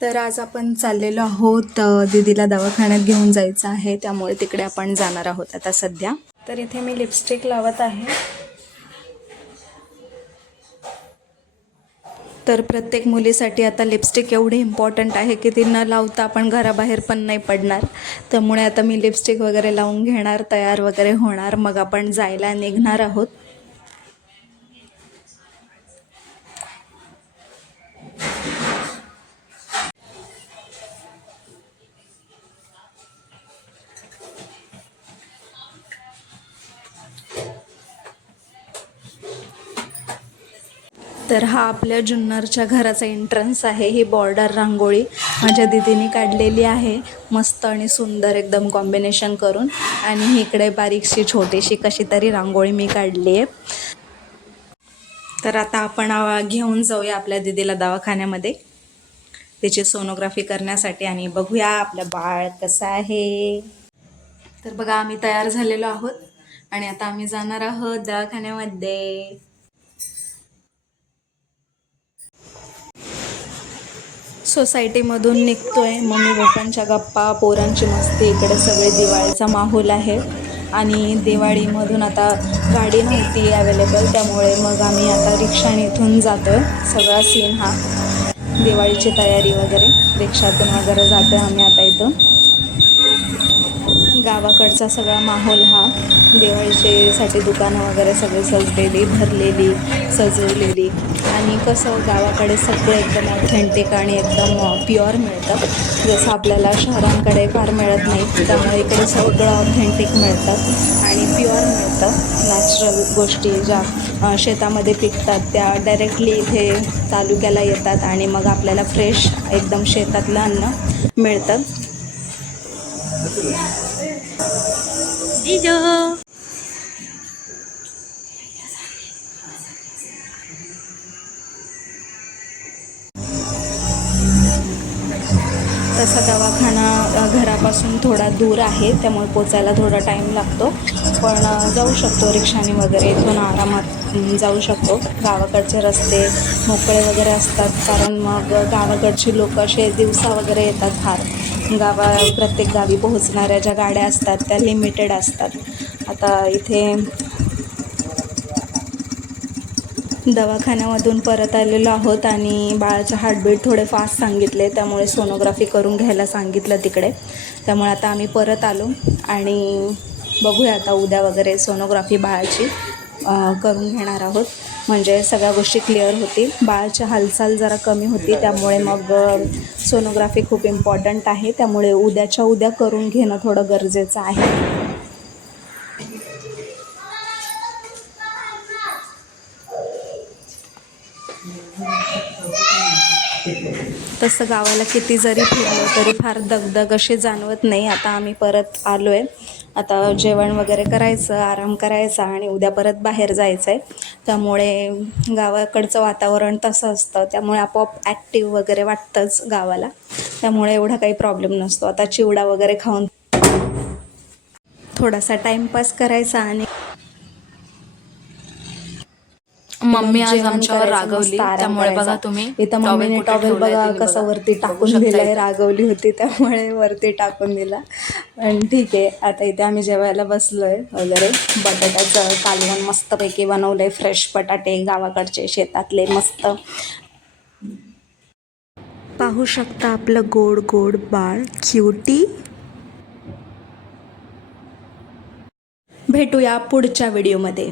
तर आज आपण चाललेलो आहोत दीदीला दवाखान्यात घेऊन जायचं आहे. त्यामुळे तिकडे आपण जाणार आहोत आता सध्या. तर इथे मी लिपस्टिक लावत आहे. तर प्रत्येक मुलीसाठी आता लिपस्टिक एवढी इम्पॉर्टंट आहे की ती न लावता आपण घराबाहेर पण नाही पडणार. त्यामुळे आता मी लिपस्टिक वगैरे लावून घेणार तयार वगैरे होणार. मग आपण जायला निघणार आहोत. तर हा आपल्या जुन्नरच्या घराचा एंट्रन्स आहे. ही बॉर्डर रांगोळी माझ्या दिदीने काढलेली आहे. मस्त आणि सुंदर एकदम कॉम्बिनेशन करून. आणि इकडे बारीकशी छोटीशी कशी तरी रांगोळी मी काढली आहे. तर आता आपण घेऊन जाऊया आपल्या दिदीला दवाखान्यामध्ये. तिची सोनोग्राफी करण्यासाठी आणि बघूया आपलं बाळ कसं आहे. तर बघा आम्ही तयार झालेलो आहोत. आणि आता आम्ही जाणार आहोत दवाखान्यामध्ये. सोसायटीमधून निघतो आहे मम्मी पप्पांच्या गप्पा पोरांची मस्ती इकडे सगळे दिवाळीचा माहोल आहे. आणि दिवाळीमधून आता गाडी नव्हती अवेलेबल त्यामुळे मग आम्ही आता रिक्षाने इथून आहे सगळा सीन हा दिवाळीची तयारी वगैरे रिक्षातून वगैरे आहे आम्ही आता इथून गावाकडचा सगळा माहोल हा दिवाळीचे दुकानं वगैरे सगळी सजलेली भरलेली सजवलेली. आणि कसं गावाकडे सगळं एकदम ऑथेंटिक आणि एकदम प्युअर मिळतं. जसं आपल्याला शहरांकडे फार मिळत नाही त्यामुळे इकडे सगळं ऑथेंटिक मिळतं आणि प्युअर मिळतं. नॅचरल गोष्टी ज्या शेतामध्ये पिकतात त्या डायरेक्टली इथे तालुक्याला येतात आणि मग आपल्याला फ्रेश एकदम शेतातलं अन्न मिळतं. 以上。तसा दवाखाना घरापासून थोडा दूर आहे त्यामुळे पोचायला थोडा टाईम लागतो. पण जाऊ शकतो रिक्षाने वगैरे इथून आरामात जाऊ शकतो. गावाकडचे रस्ते मोकळे वगैरे असतात कारण मग गावाकडची लोक असे दिवसा वगैरे येतात फार. गावा प्रत्येक गावी पोहोचणाऱ्या ज्या गाड्या असतात त्या लिमिटेड असतात. आता इथे दवाखान्यामधून परत आलेलो आहोत आणि बाळाचं हार्टबीट थोडे फास्ट सांगितले त्यामुळे सोनोग्राफी करून घ्यायला सांगितलं तिकडे. त्यामुळे आता आम्ही परत आलो आणि बघूया आता उद्या वगैरे सोनोग्राफी बाळाची करून घेणार आहोत. म्हणजे सगळ्या गोष्टी क्लिअर होतील. बाळाची हालचाल जरा कमी होती त्यामुळे मग सोनोग्राफी खूप इम्पॉर्टंट आहे. त्यामुळे उद्याच्या उद्या करून घेणं थोडं गरजेचं आहे. तसं गावाला किती जरी फिरलो तरी फार दगदग अशी जाणवत नाही. आता आम्ही परत आलो आहे आता जेवण वगैरे करायचं आराम करायचा आणि उद्या परत बाहेर जायचं आहे त्यामुळे गावाकडचं वातावरण तसं असतं. त्यामुळे आपोआप ॲक्टिव्ह वगैरे वाटतंच गावाला. त्यामुळे एवढा काही प्रॉब्लेम नसतो. आता चिवडा वगैरे खाऊन थोडासा टाईमपास करायचा आणि मम्मी आज आमच्यावर रागवली मस्त त्यामुळे. बघा तुम्ही इथं मम्मीने टॉवेल बघा कसा. वरती टाकून दिलाय. रागवली होती त्यामुळे वरती टाकून दिला पण ठीक आहे आता इथे आम्ही जेवायला बसलोय वगैरे बटाट्याचं कालवण मस्तपैकी बनवलंय फ्रेश बटाटे गावाकडचे शेतातले मस्त पाहू शकता आपलं गोड गोड बाळ क्युटी भेटूया पुढच्या व्हिडिओमध्ये